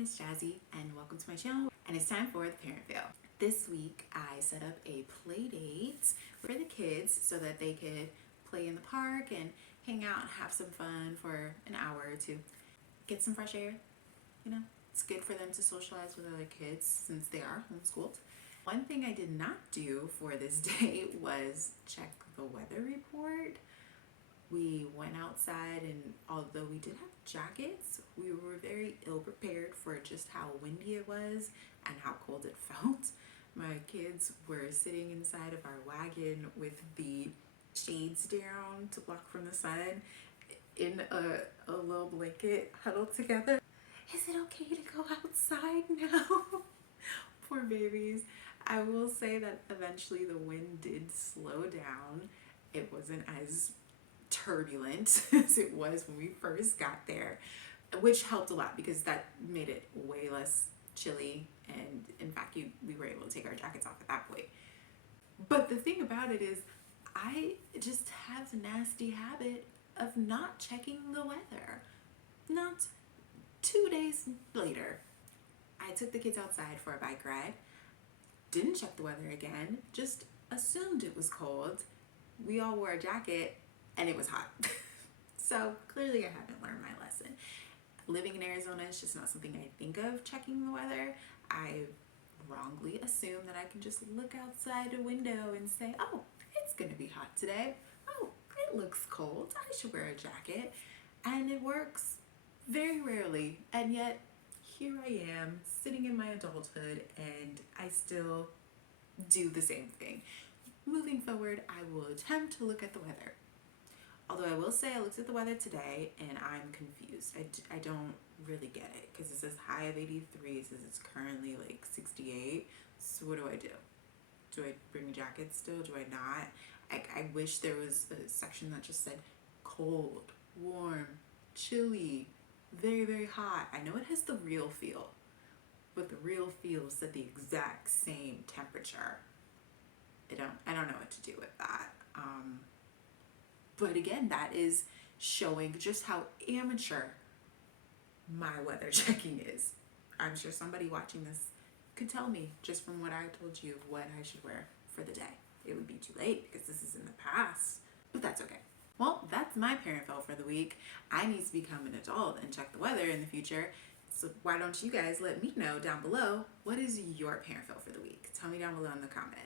everyone, it's Jazzy and welcome to my channel, and it's time for the parent fail. This week I set up a play date for the kids so that they could play in the park and hang out and have some fun for an hour or two. Get some fresh air, it's good for them to socialize with other kids since they are homeschooled. One thing I did not do for this day was check the weather report. We went outside, and although we did have jackets, we were very ill prepared for just how windy it was and how cold it felt. My kids were sitting inside of our wagon with the shades down to block from the sun in a little blanket huddled together. Is it okay to go outside now? Poor babies. I will say that eventually the wind did slow down. It wasn't as turbulent as it was when we first got there, which helped a lot because that made it way less chilly, and in fact we were able to take our jackets off at that point. But the thing about it is I just have the nasty habit of not checking the weather. Not 2 days later, I took the kids outside for a bike ride, didn't check the weather again, just assumed it was cold. We all wore a jacket and it was hot. So clearly I haven't learned my lesson. Living in Arizona is just not something I think of checking the weather. I wrongly assume that I can just look outside a window and say, oh, it's gonna be hot today. Oh, it looks cold, I should wear a jacket. And it works very rarely, and yet here I am sitting in my adulthood and I still do the same thing. Moving forward, I will attempt to look at the weather. Although I will say I looked at the weather today and I'm confused. I don't really get it because it says high of 83, it says it's currently like 68. So what do I do? Do I bring a jacket still? Do I not? I wish there was a section that just said cold, warm, chilly, very, very hot. I know it has the real feel, but the real feel said the exact same temperature. I don't know what to do with that. But again, that is showing just how amateur my weather checking is. I'm sure somebody watching this could tell me just from what I told you what I should wear for the day. It would be too late because this is in the past, but that's okay. Well, that's my parent fail for the week. I need to become an adult and check the weather in the future. So why don't you guys let me know down below, what is your parent fail for the week? Tell me down below in the comment.